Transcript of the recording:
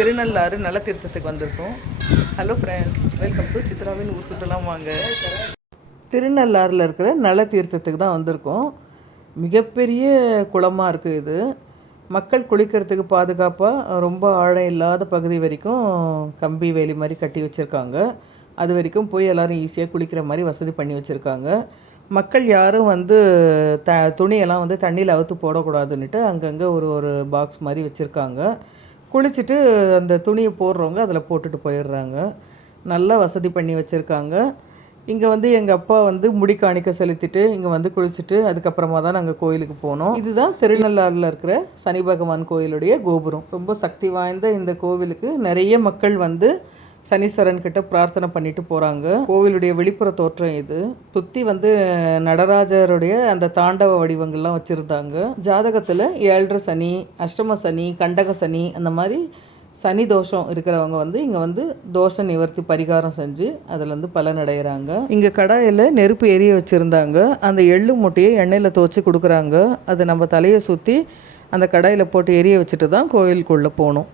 திருநள்ளாறு நலத்தீர்த்தத்துக்கு வந்திருக்கோம். Hello friends welcome to சித்ராவின் ஊர் சுற்றலாம் வாங்க. திருநள்ளாறில் இருக்கிற நலத்தீர்த்தத்துக்கு தான் வந்திருக்கோம். மிகப்பெரிய குளமாக இருக்குது இது. மக்கள் குளிக்கிறதுக்கு பாதுகாப்பாக ரொம்ப ஆழம் இல்லாத பகுதி வரைக்கும் கம்பி வேலி மாதிரி கட்டி வச்சுருக்காங்க. அது வரைக்கும் போய் எல்லோரும் ஈஸியாக குளிக்கிற மாதிரி வசதி பண்ணி வச்சுருக்காங்க. மக்கள் யாரும் வந்து த துணியெல்லாம் வந்து தண்ணியில் அவுத்து போடக்கூடாதுன்னுட்டு அங்கங்கே ஒரு ஒரு பாக்ஸ் மாதிரி வச்சுருக்காங்க. குளிச்சுட்டு அந்த துணியை போடுறவங்க அதில் போட்டுட்டு போயிடுறாங்க. நல்லா வசதி பண்ணி வச்சுருக்காங்க. இங்கே வந்து எங்கள் அப்பா வந்து முடி காணிக்க செலுத்திட்டு இங்கே வந்து குளிச்சுட்டு அதுக்கப்புறமா தான் நாங்கள் கோயிலுக்கு போனோம். இதுதான் திருநள்ளாறில் இருக்கிற சனி பகவான் கோயிலுடைய கோபுரம். ரொம்ப சக்தி வாய்ந்த இந்த கோவிலுக்கு நிறைய மக்கள் வந்து சனீஸ்வரன் கிட்ட பிரார்த்தனை பண்ணிட்டு போகிறாங்க கோவிலுடைய வெளிப்புற தோற்றம் இது. சுற்றி வந்து நடராஜருடைய அந்த தாண்டவ வடிவங்கள்லாம் வச்சுருந்தாங்க. ஜாதகத்தில் ஏழரை சனி அஷ்டம சனி கண்டக சனி அந்த மாதிரி சனி தோஷம் இருக்கிறவங்க வந்து இங்கே வந்து தோஷ நிவர்த்தி பரிகாரம் செஞ்சு அதுலேருந்து பலனடைகிறாங்க இங்கே கடாயில் நெருப்பு எரிய வச்சுருந்தாங்க. அந்த எள்ளு மூட்டையை எண்ணெயில் துவச்சி கொடுக்குறாங்க. அதை நம்ம தலையை சுற்றி அந்த கடாயில் போட்டு எரிய வச்சுட்டு தான் கோயிலுக்குள்ளே போகணும்